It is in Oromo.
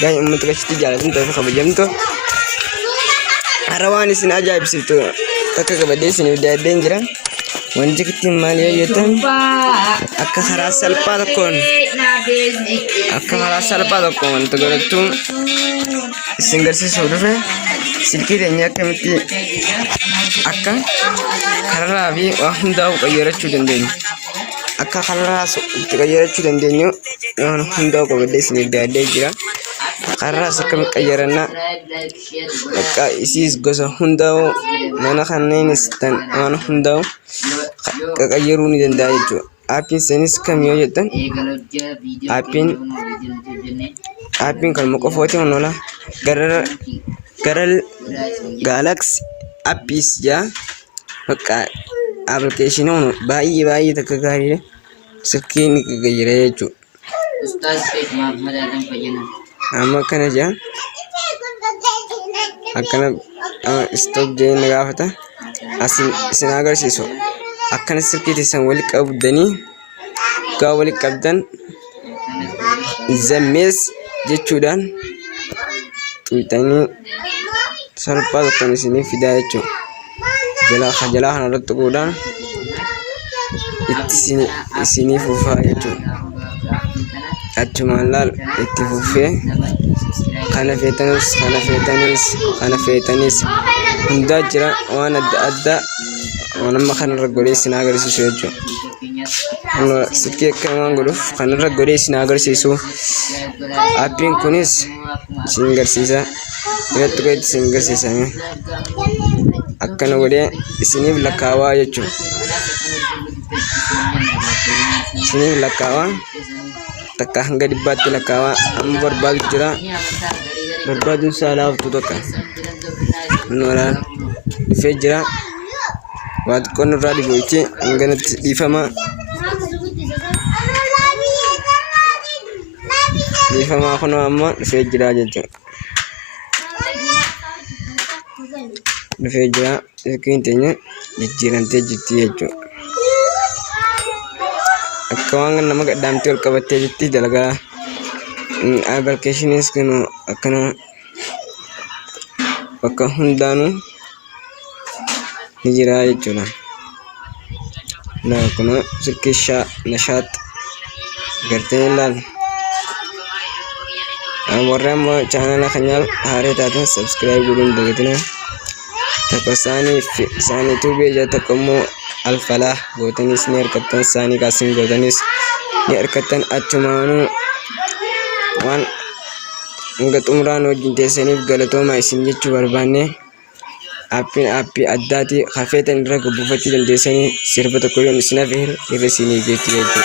Gaya ummata kashiti jaalatan ta'e kabajamtu. Harawaan isin ajaa'ibsiiftu takka qabadee isin daadeen jira. Wanti kittiin maal yaayyotan akka karaa salphaa tokkoon wanta godhattu isin garsiisuu dhufe silkii teenya akkamitti akka kararraa fi waa hundaa'u qayyarachuu dandeenyu. Akka kararraa itti qayyarachuu dandeenyu waan hundaa'u qabadee isin daadee jira. Kararraas akkamitti qayyarannaa akka isiis gosa hundaa'u mana kanneenis tan waan hundaa'u qayyaruu ni danda'a jechuudha. Aappiin isaaniis kam yoo jettan aappiin kan qofooti honola gara Galaxy appiis jaa bakka application hono baay'ee takka gaariidha. Silkii ni qayyara jechuudha. Amma kana jaa akkana stop jee na gaafata isin agarsiisu akkana silkii teessan walitti qabdanii gaa walitti qabdan zammees jechuudhaan tuutanii salphaa tokkoon isinii fidaa jechuudha. Jalaa kanarratti godhaan itti isinii fufaa jechuudha. Achumaan laal itti fufee kana feetanis hundaa jira waan adda waan amma kanarra godhee isin agarsiisu jechuudha. Silkii akka waan godhuuf kanarra godhee isin agarsiisu. Aappiin kunis isin garsiisa irratti godhee isin garsiisame akkana godhee isiniif lakkaawaa jechuudha. Isiniif lakkaawaa takka hanga dhibbaatti lakkaawaa amma barbaadu jira. Barbaaduun saalaa haftu tokko nooraan dhufee jira. Waa xiqqoon irraa dhibooti hanganatti dhiifamaa kunoo amma dhufee jira jechuudha. Dhufee jira silkiin teenya jijjiiramtee jirti jechuudha. Akka waan nama gaddaamtee ol qabattee jirti dalagaa applicationis kunoo akkana bakka hundaanuu ni jira jechuudha. Kun silkii nashaat gartee ilaal. Warra ammoo chaanala keenyaaf haaraa taatan subscribe godhuun dagatina. Takka isaanii tuubee jira takka immoo alfalaa gootanis ni hirkattan isaanii kaasin gootanis ni hirkattan achumaanuu waan hanga xumuraan wajjin teessaniif galatoomaa isin jechuu barbaanne. Aappiin aappii addaati hafeetan irra buufachuu dandeessanii sirba tokko yoon isin hafeeru irra isinii geejjiba jechuudha.